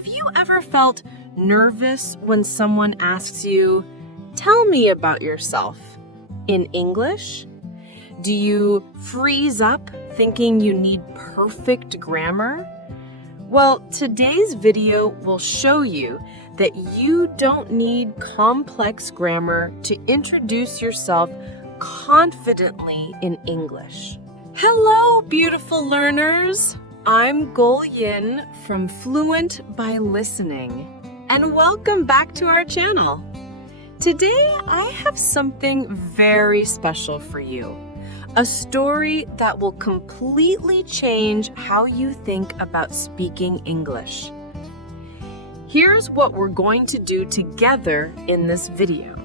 Have you ever felt nervous when someone asks you, "Tell me about yourself," in English? Do you freeze up thinking you need perfect grammar? Well, today's video will show you that you don't need complex grammar to introduce yourself confidently in English. Hello, beautiful learners! I'm Gul Yin from Fluent by Listening, and welcome back to our channel. Today, I have something very special for you. A story that will completely change how you think about speaking English. Here's what we're going to do together in this video.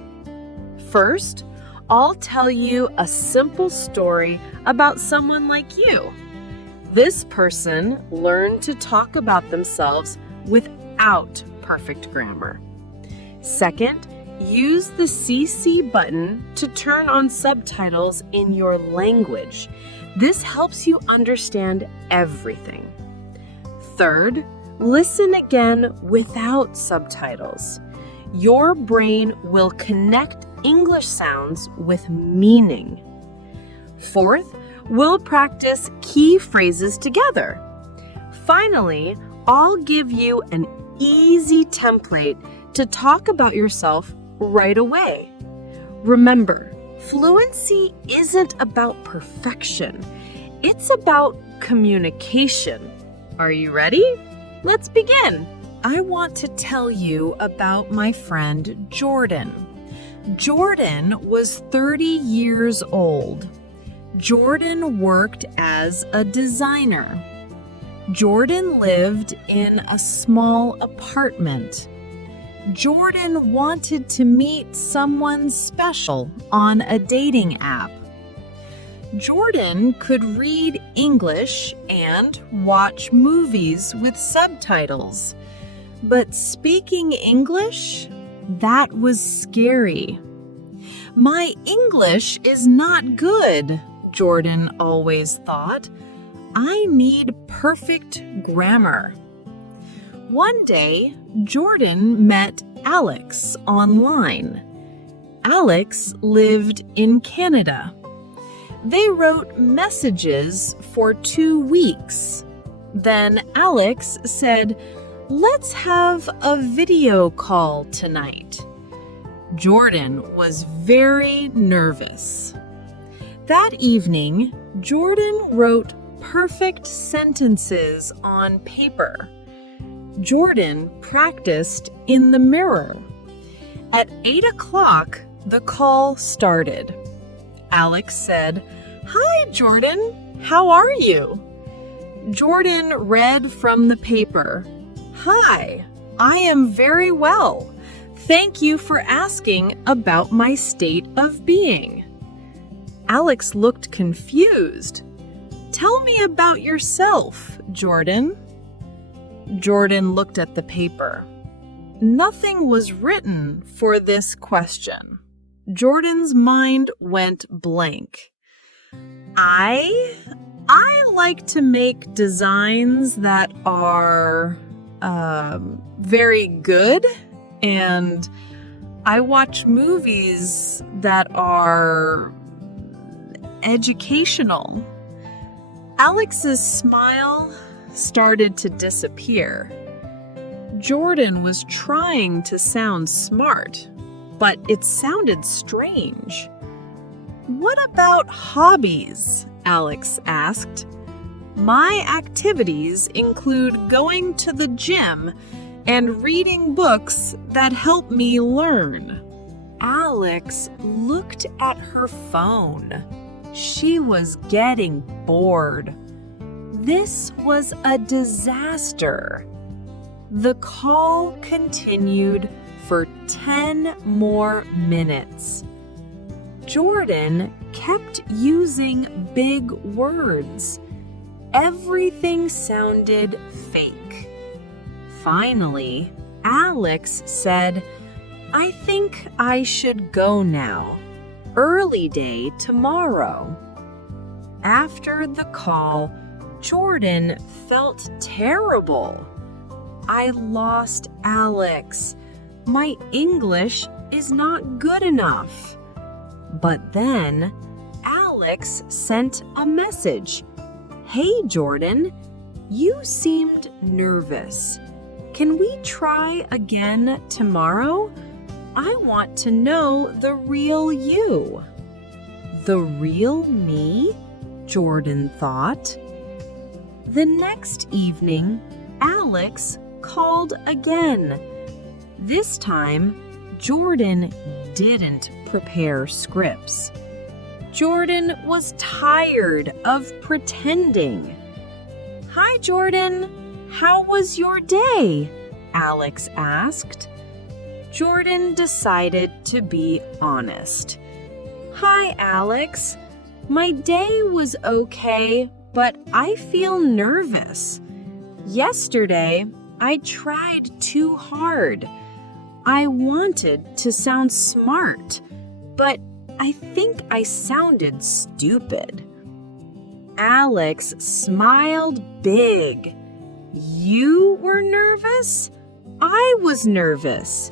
First, I'll tell you a simple story about someone like you. This person learned to talk about themselves without perfect grammar. Second, use the CC button to turn on subtitles in your language. This helps you understand everything. Third, listen again without subtitles. Your brain will connect English sounds with meaning. Fourth, we'll practice key phrases together. Finally, I'll give you an easy template to talk about yourself right away. Remember, fluency isn't about perfection. It's about communication. Are you ready? Let's begin. I want to tell you about my friend Jordan. Jordan was 30 years old. Jordan worked as a designer. Jordan lived in a small apartment. Jordan wanted to meet someone special on a dating app. Jordan could read English and watch movies with subtitles. But speaking English, that was scary. My English is not good, Jordan always thought. I need perfect grammar. One day, Jordan met Alex online. Alex lived in Canada. They wrote messages for 2 weeks. Then Alex said, "Let's have a video call tonight." Jordan was very nervous. That evening, Jordan wrote perfect sentences on paper. Jordan practiced in the mirror. At 8 o'clock, the call started. Alex said, "Hi, Jordan. How are you?" Jordan read from the paper. "Hi, I am very well. Thank you for asking about my state of being." Alex looked confused. "Tell me about yourself, Jordan." Jordan looked at the paper. Nothing was written for this question. Jordan's mind went blank. I like to make designs that are very good, and I watch movies that are educational. Alex's smile started to disappear. Jordan was trying to sound smart, but it sounded strange. "What about hobbies?" Alex asked. "My activities include going to the gym and reading books that help me learn." Alex looked at her phone. She was getting bored. This was a disaster. The call continued for 10 more minutes. Jordan kept using big words. Everything sounded fake. Finally, Alex said, "I think I should go now. Early day tomorrow." After the call, Jordan felt terrible. I lost Alex. My English is not good enough." But then Alex sent a message. "Hey, Jordan, you seemed nervous. Can we try again tomorrow? I want to know the real you." The real me? Jordan thought. The next evening, Alex called again. This time, Jordan didn't prepare scripts. Jordan was tired of pretending. "Hi, Jordan. How was your day?" Alex asked. Jordan decided to be honest. "Hi, Alex. My day was okay, but I feel nervous. Yesterday, I tried too hard. I wanted to sound smart, but I think I sounded stupid." Alex smiled big. "You were nervous? I was nervous.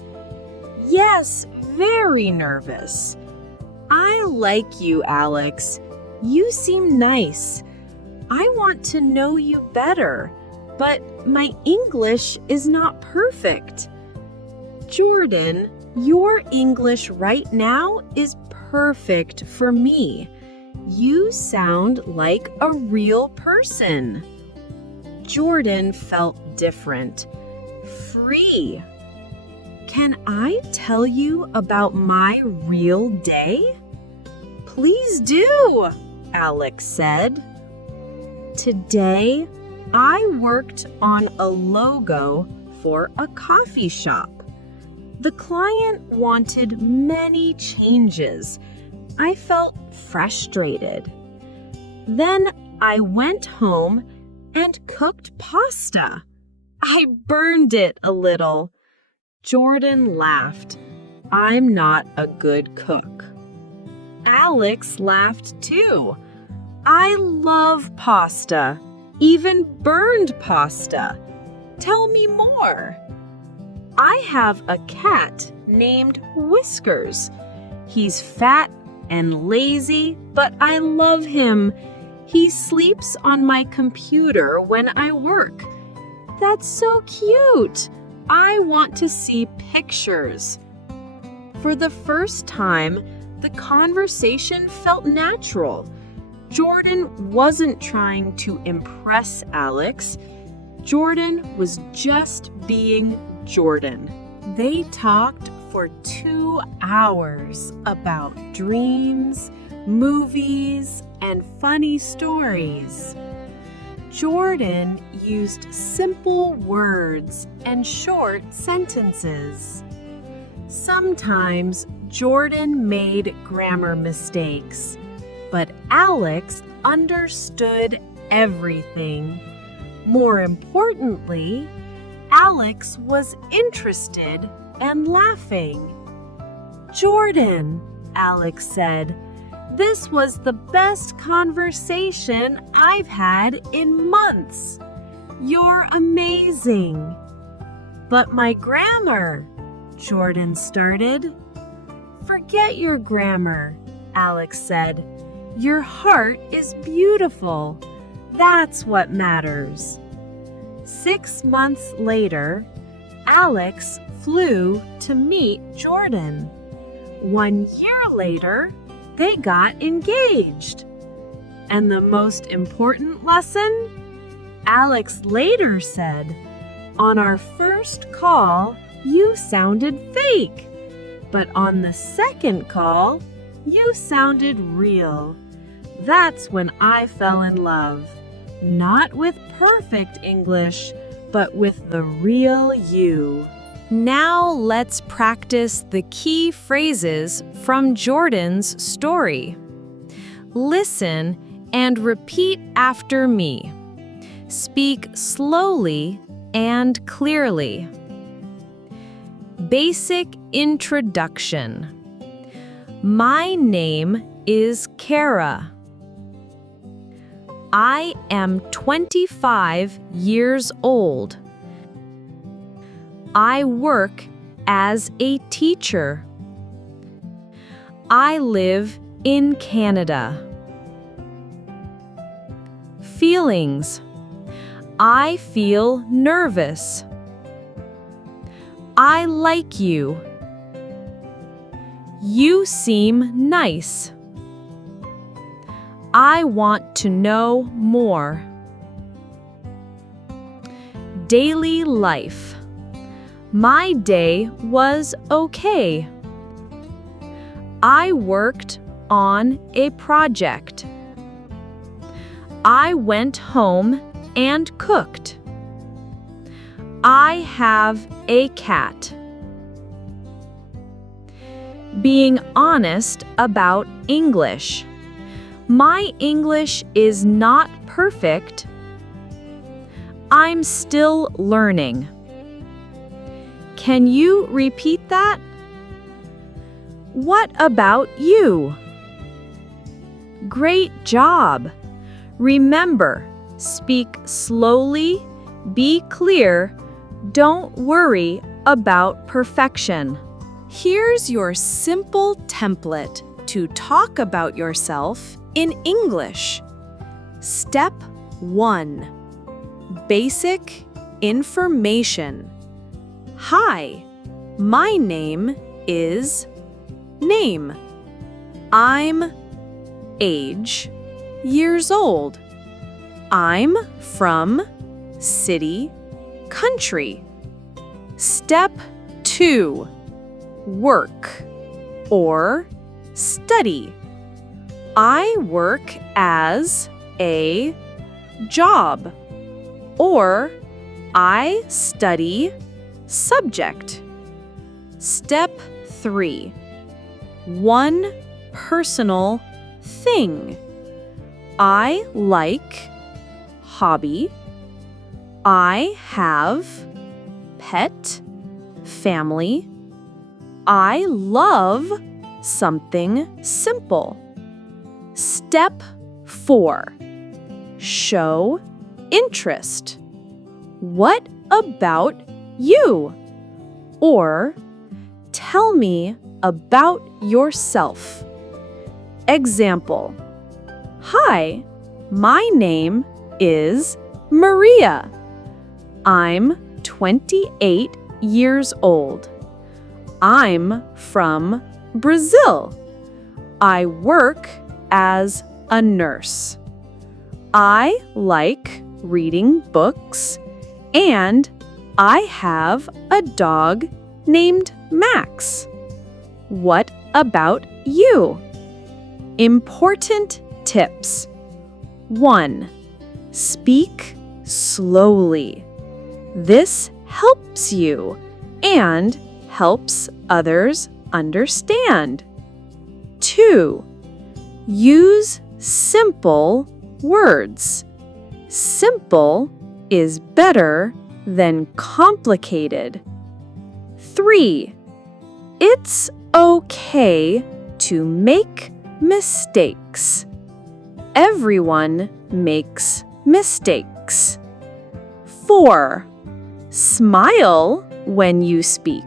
Yes, very nervous. I like you, Alex. You seem nice. I want to know you better, but my English is not perfect." "Jordan, your English right now is perfect for me. You sound like a real person." Jordan felt different, free. "Can I tell you about my real day?" "Please do," Alex said. "Today, I worked on a logo for a coffee shop. The client wanted many changes. I felt frustrated. Then I went home and cooked pasta. I burned it a little." Jordan laughed. "I'm not a good cook." Alex laughed too. "I love pasta, even burned pasta. Tell me more." "I have a cat named Whiskers. He's fat and lazy, but I love him. He sleeps on my computer when I work. That's so cute. I want to see pictures." For the first time, the conversation felt natural. Jordan wasn't trying to impress Alex. Jordan was just being Jordan. They talked for 2 hours about dreams, movies, and funny stories. Jordan used simple words and short sentences. Sometimes Jordan made grammar mistakes, but Alex understood everything. More importantly, Alex was interested and laughing. "Jordan," Alex said, "this was the best conversation I've had in months. You're amazing." "But my grammar," Jordan started. "Forget your grammar," Alex said. "Your heart is beautiful. That's what matters." 6 months later, Alex flew to meet Jordan. 1 year later, they got engaged. And the most important lesson? Alex later said, "On our first call, you sounded fake. But on the second call, you sounded real. That's when I fell in love. Not with perfect English, but with the real you." Now let's practice the key phrases from Jordan's story. Listen and repeat after me. Speak slowly and clearly. Basic introduction. My name is Kara. I am 25 years old. I work as a teacher. I live in Canada. Feelings. I feel nervous. I like you. You seem nice. I want to know more. Daily life. My day was okay. I worked on a project. I went home and cooked. I have a cat. Being honest about English. My English is not perfect. I'm still learning. Can you repeat that? What about you? Great job! Remember, speak slowly, be clear, don't worry about perfection. Here's your simple template to talk about yourself in English. Step 1. Basic information. Hi, my name is name. I'm age years old. I'm from city country. Step 2. Work or study. I work as a job or I study subject. Step 3. One personal thing. I like hobby. I have pet, family. I love something simple. Step 4. Show interest. What about you? Or tell me about yourself. Example. Hi, my name is Maria. I'm 28 years old. I'm from Brazil. I work as a nurse. I like reading books and I have a dog named Max. What about you? Important tips. 1. Speak slowly. This helps you and helps others understand. 2. Use simple words. Simple is better than complicated. 3. It's okay to make mistakes. Everyone makes mistakes. 4. Smile when you speak.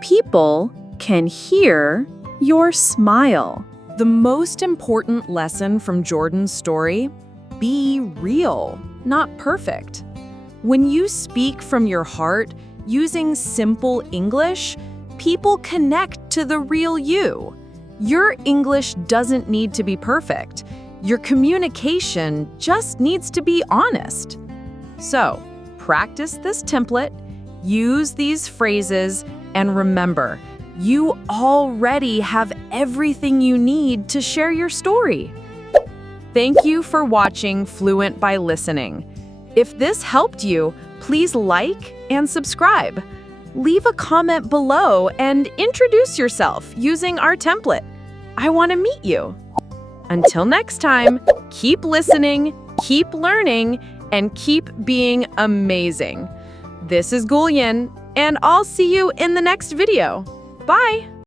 People can hear your smile. The most important lesson from Jordan's story: be real, not perfect. When you speak from your heart, using simple English, people connect to the real you. Your English doesn't need to be perfect. Your communication just needs to be honest. So, practice this template, use these phrases, and remember, you already have everything you need to share your story. Thank you for watching Fluent by Listening. If this helped you, please like and subscribe. Leave a comment below and introduce yourself using our template. I want to meet you. Until next time, keep listening, keep learning, and keep being amazing. This is Gullian, and I'll see you in the next video. Bye!